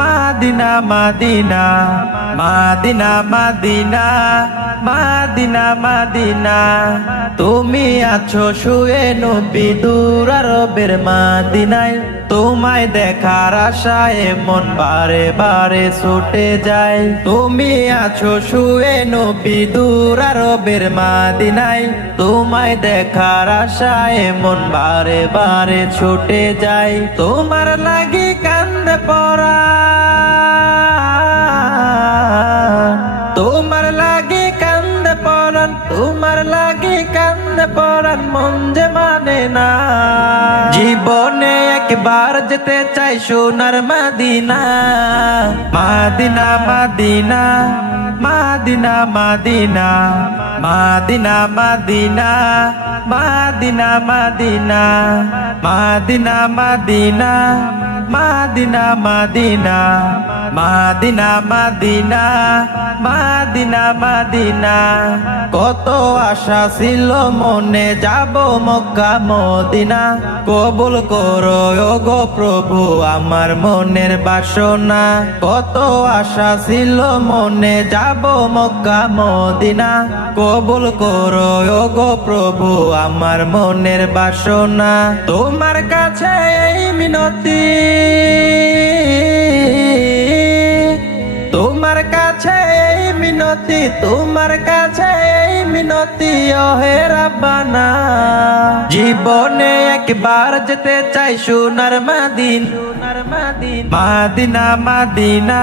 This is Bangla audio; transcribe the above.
মাদিনা মাদিনা মাদিনা মাদিনা মাদিনা মাদিনা। তুমি আছো শুয়ে নবী দূর আরবের মাদিনায়। তোমায় দেখার আশায় মন বারে বারে ছুটে যায়। তুমি আছো শুয়ে নবী দূর আরবের মাদিনায়। তোমায় দেখার আশায় মন বারে বারে ছুটে যায়। তোমার লাগি কান্দে পড়া লাগে কান্দে পড়ান তোমার লাগে কান্দে পড়ান মন যে মানে না জীবনে একবার যেতে চাই সোনার মাদিনা মাদিনা মাদিনা মাদিনা মাদিনা মাদিনা মাদিনা মাদিনা মাদিনা মাদিনা মাদিনা মাদিনা মাদিনা মাদিনা মাদিনা মাদিনা মাদিনা। কত আশা ছিল মনে, যাব মক্কা, মদিনা। কবুল করো গো প্রভু আমার মনের বাসনা। কত আশা ছিল মনে, যাব মক্কা, মদিনা। কবুল করো গো প্রভু আমার মনের বাসনা। তোমার কাছে এই মিনতি তোমার কাছে মিনতি, তোমার কাছে মিনতি, ওহে রাব্বানা। জীবনে একবার যেতে চাই সোনার মাদিন সোনার মাদিন, মাদিনা মাদিনা।